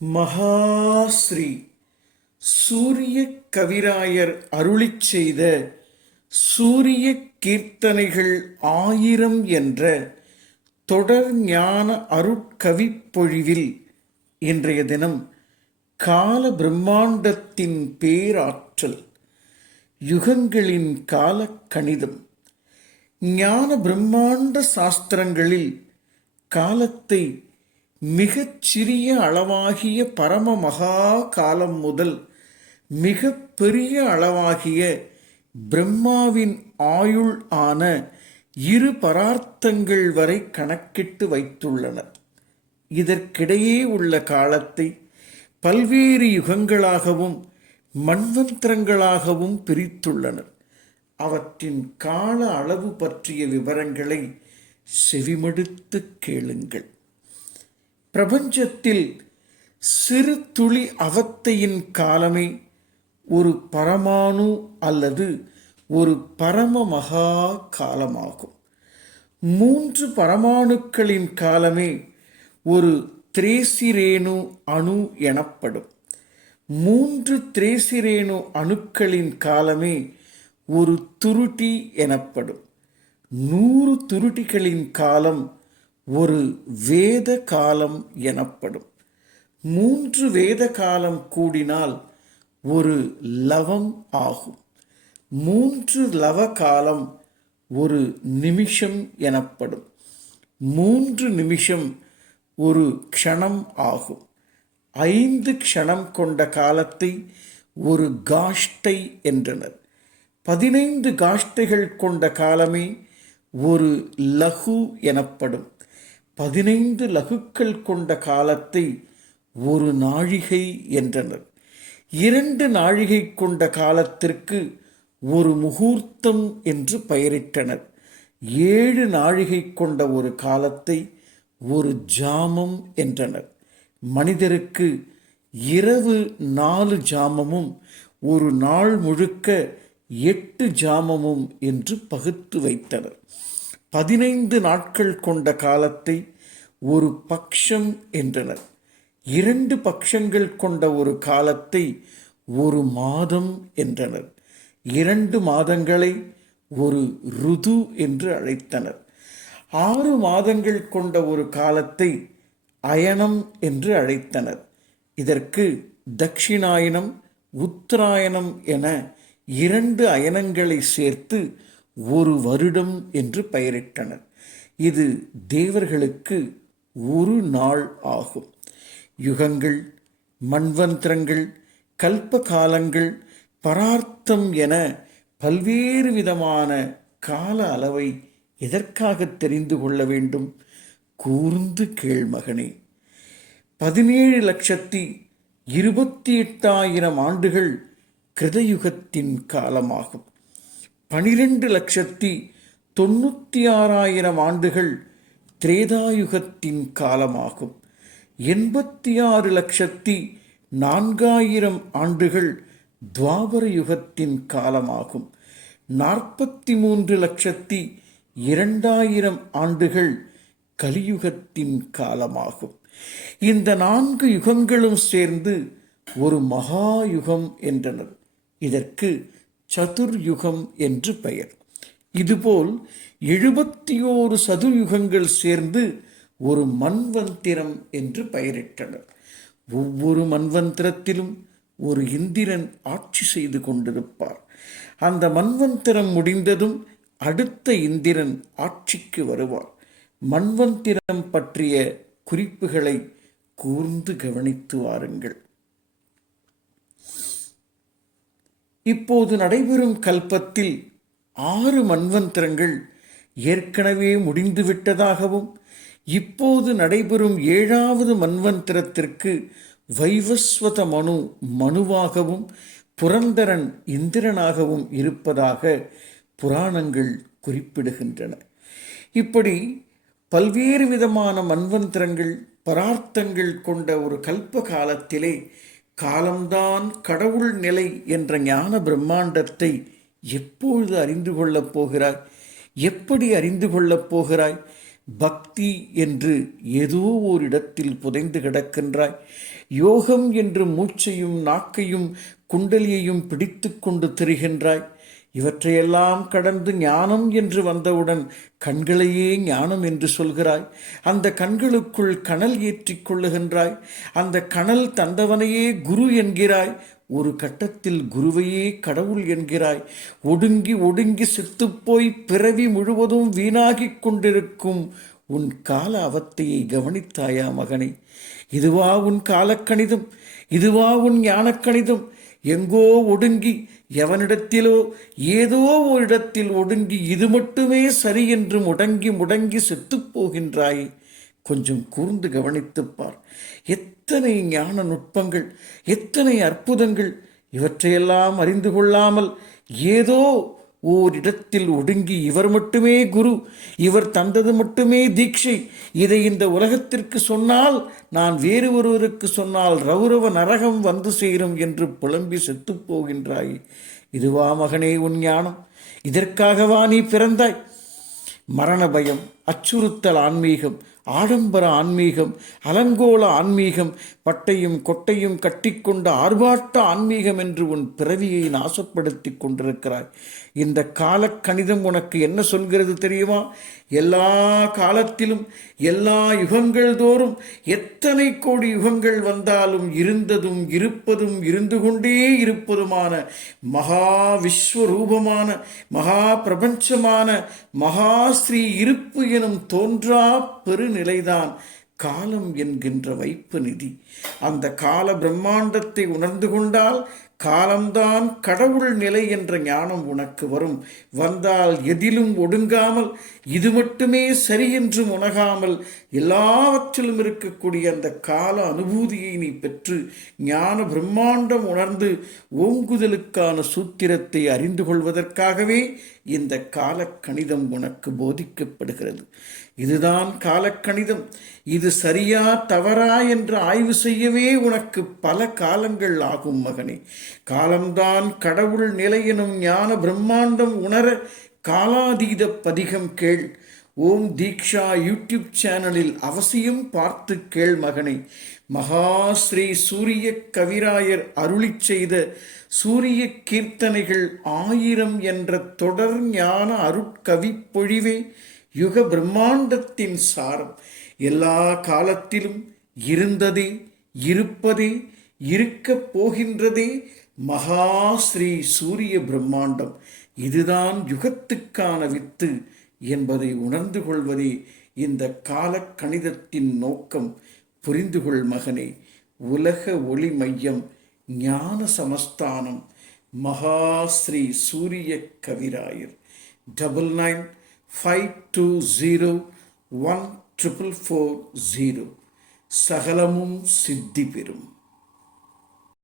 மகாஸ்ரீ. சூரிய கவிராயர் அருளிச் செய்த சூரிய கீர்த்தனைகள் ஆயிரம் என்ற தொடர் ஞான அருட்கவிப்பொழிவில் இன்றைய தினம் கால பிரம்மாண்டத்தின் பேராற்றல் யுகங்களின் கால கணிதம் ஞான பிரம்மாண்ட சாஸ்திரங்களில் காலத்தை மிகச் சிறிய அளவாகிய பரம மகா காலம் முதல் மிக பெரிய அளவாகிய பிரம்மாவின் ஆயுள் ஆன இரு பரார்த்தங்கள் வரை கணக்கிட்டு வைத்துள்ளனர். இதற்கிடையே உள்ள காலத்தை பல்வேறு யுகங்களாகவும் மண்வந்திரங்களாகவும் பிரித்துள்ளனர். அவற்றின் கால அளவு பற்றிய விவரங்களை செவிமடுத்து கேளுங்கள். பிரபஞ்சத்தில் சிறு துளி அவத்தையின் காலமே ஒரு பரமாணு அல்லது ஒரு பரம மகா காலமாகும். மூன்று பரமாணுக்களின் காலமே ஒரு திரேசிரேணு அணு எனப்படும். மூன்று திரேசிரேணு அணுக்களின் காலமே ஒரு துருட்டி எனப்படும். நூறு துருட்டிகளின் காலம் ஒரு வேத காலம் எனப்படும். மூன்று வேத காலம் கூடினால் ஒரு லவம் ஆகும். மூன்று லவ காலம் ஒரு நிமிஷம் எனப்படும். மூன்று நிமிஷம் ஒரு க்ஷணம் ஆகும். ஐந்து க்ஷணம் கொண்ட காலத்தை ஒரு காஷ்டை என்றனர். பதினைந்து காஷ்டைகள் கொண்ட காலமே ஒரு லகு எனப்படும். பதினைந்து லகுக்கள் கொண்ட காலத்தை ஒரு நாழிகை என்றனர். இரண்டு நாழிகை கொண்ட காலத்திற்கு ஒரு முகூர்த்தம் என்று பெயரிட்டனர். ஏழு நாழிகை கொண்ட ஒரு காலத்தை ஒரு ஜாமம் என்றனர். மனிதருக்கு இரவு நாலு ஜாமமும் ஒரு நாள் முழுக்க எட்டு ஜாமமும் என்று பகுத்து வைத்தனர். பதினைந்து நாட்கள் கொண்ட காலத்தை ஒரு பக்ஷம் என்றனர். இரண்டு பக்ஷங்கள் கொண்ட ஒரு காலத்தை ஒரு மாதம் என்றனர். இரண்டு மாதங்களை ஒரு ருது என்று அழைத்தனர். ஆறு மாதங்கள் கொண்ட ஒரு காலத்தை அயனம் என்று அழைத்தனர். இதற்கு தட்சிணாயனம் உத்தராயணம் என இரண்டு அயனங்களை சேர்த்து ஒரு வருடம் என்று பெயரிட்டனர். இது தேவர்களுக்கு ஒரு நாள் ஆகும். யுகங்கள் மண்வந்திரங்கள் கல்ப காலங்கள் பரார்த்தம் என பல்வேறு விதமான கால அளவை எதற்காக தெரிந்து கொள்ள வேண்டும்? கூர்ந்து கேள்மகனே பதினேழு லட்சத்தி இருபத்தி எட்டாயிரம் ஆண்டுகள் கிருதயுகத்தின் காலமாகும். பனிரெண்டு லட்சத்தி தொண்ணூற்றி ஆறாயிரம் ஆண்டுகள் திரேதாயுகத்தின் காலமாகும். எண்பத்தி ஆறு லட்சத்தி நான்காயிரம் ஆண்டுகள் துவாபர யுகத்தின் காலமாகும். நாற்பத்தி மூன்று லட்சத்தி இரண்டாயிரம் ஆண்டுகள் கலியுகத்தின் காலமாகும். இந்த நான்கு யுகங்களும் சேர்ந்து ஒரு மகா யுகம் என்றனர். இதற்கு சதுர்யுகம் என்று பெயர். இதுபோல் எழுபத்தி ஓரு சதுர்யுகங்கள் சேர்ந்து ஒரு மன்வந்திரம் என்று பெயரிட்டனர். ஒவ்வொரு மன்வந்திரத்திலும் ஒரு இந்திரன் ஆட்சி செய்து கொண்டிருப்பார். அந்த மன்வந்திரம் முடிந்ததும் அடுத்த இந்திரன் ஆட்சிக்கு வருவார். மன்வந்திரம் பற்றிய குறிப்புகளை கூர்ந்து கவனித்து வாருங்கள். இப்போது நடைபெறும் கல்பத்தில் ஆறு மன்வந்திரங்கள் ஏற்கனவே முடிந்துவிட்டதாகவும் இப்போது நடைபெறும் ஏழாவது மன்வந்திரத்திற்கு வைவஸ்வத மனு மனுவாகவும் புரந்தரன் இந்திரனாகவும் இருப்பதாக புராணங்கள் குறிப்பிடுகின்றன. இப்படி பல்வேறு விதமான மன்வந்திரங்கள் பரார்த்தங்கள் கொண்ட ஒரு கல்ப காலத்திலே காலம்தான் கடவுள் நிலை என்ற ஞான பிரம்மாண்டத்தை எப்பொழுது அறிந்து கொள்ளப் போகிறாய்? எப்படி அறிந்து கொள்ளப் போகிறாய்? பக்தி என்று ஏதோ ஓரிடத்தில் புதைந்து கிடக்கின்றாய். யோகம் என்று மூச்சையும் நாக்கையும் குண்டலியையும் பிடித்து கொண்டு திரிகின்றாய். இவற்றையெல்லாம் கடந்து ஞானம் என்று வந்தவுடன் கண்களையே ஞானம் என்று சொல்கிறாய். அந்த கண்களுக்குள் கனல் ஏற்றிக் கொள்ளுகின்றாய். அந்த கனல் தந்தவனையே குரு என்கிறாய். ஒரு கட்டத்தில் குருவையே கடவுள் என்கிறாய். ஒடுங்கி ஒடுங்கி செத்துப்போய் பிறவி முழுவதும் வீணாகிக் கொண்டிருக்கும் உன் கால அவத்தையை கவனித்தாயா மகனே? இதுவா உன் காலக்கணிதம்? இதுவா உன் ஞானக்கணிதம்? எங்கோ ஒடுங்கி எவனிடத்திலோ ஏதோ ஓரிடத்தில் ஒடுங்கி இது மட்டுமே சரி என்று முடங்கி முடங்கி செத்துப்போகின்றாய் கொஞ்சம் கூர்ந்து கவனித்துப் பார். எத்தனை ஞான நுட்பங்கள் எத்தனை அற்புதங்கள் இவற்றையெல்லாம் அறிந்து கொள்ளாமல் ஏதோ ஓரிடத்தில் ஒடுங்கி இவர் மட்டுமே குரு இவர் தந்தது மட்டுமே தீட்சை. இதை இந்த உலகத்திற்கு சொன்னால் நான் வேறு ஒருவருக்கு சொன்னால் ரௌரவ நரகம் வந்து சேரும் என்று புலம்பி செத்துப் போகின்றாய். இதுவா மகனே உன் ஞானம். இதற்காகவா நீ பிறந்தாய்? மரண பயம் அச்சுறுத்தல் ஆன்மீகம் ஆடம்பர ஆன்மீகம் அலங்கோல ஆன்மீகம் பட்டையும் கொட்டையும் கட்டிக்கொண்ட ஆர்ப்பாட்ட ஆன்மீகம் என்று உன் பிறவியை நாசப்படுத்தி கொண்டிருக்கிறாய். இந்த காலக்கணிதம் உனக்கு என்ன சொல்கிறது தெரியுமா? எல்லா காலத்திலும் எல்லா யுகங்கள் தோறும் எத்தனை கோடி யுகங்கள் வந்தாலும் இருந்ததும் இருப்பதும் இருந்து கொண்டே இருப்பதுமான மகா விஸ்வரூபமான மகா பிரபஞ்சமான மகா ஸ்ரீ இருப்பு எனும் தோன்றா பெருநிலைதான் காலம் என்கின்ற வைப்பு நிதி. அந்த கால பிரம்மாண்டத்தை உணர்ந்து கொண்டால் காலம்தான் கடவுள் நிலை என்ற ஞானம் உனக்கு வரும். வந்தால் எதிலும் ஒடுங்காமல் இது மட்டுமே சரி என்று உணகாமல் எல்லாவற்றிலும் இருக்கக்கூடிய அந்த கால அனுபூதியை நீ பெற்று ஞான பிரம்மாண்டம் உணர்ந்து ஓங்குதலுக்கான சூத்திரத்தை அறிந்து கொள்வதற்காகவே இந்த கால கணிதம் உனக்கு போதிக்கப்படுகிறது. இதுதான் காலக்கணிதம். இது சரியா தவறா என்று ஆய்வு செய்யவே உனக்கு பல காலங்கள் ஆகும் மகனே. காலம்தான் கடவுள் நிலை எனும் ஞான பிரம்மாண்டம் உணர காலாதீத பதிகம் கேள். ஓம் தீக்ஷா யூடியூப் சேனலில் அவசியம் பார்த்து கேள் மகனை. மகாஸ்ரீ சூரிய கவிராயர் அருளிச் செய்த சூரிய கீர்த்தனைகள் ஆயிரம் என்ற தொடர் ஞான அருட்கவிப்பொழிவே பொழிவே. யுக பிரம்மாண்டத்தின் சாரம் எல்லா காலத்திலும் இருந்ததே இருப்பதே இருக்கப் போகின்றதே மகா ஸ்ரீ சூரிய பிரம்மாண்டம். இதுதான் யுகத்துக்கான வித்து என்பதை உணர்ந்து கொள்வதே இந்த கால கணிதத்தின் நோக்கம். புரிந்து கொள் மகனே உலக ஒளி மையம் ஞான சமஸ்தானம் Maha Shri Suriya Kavirayar. Double nine five two zero one triple four zero சகலமும் சித்தி பெறும்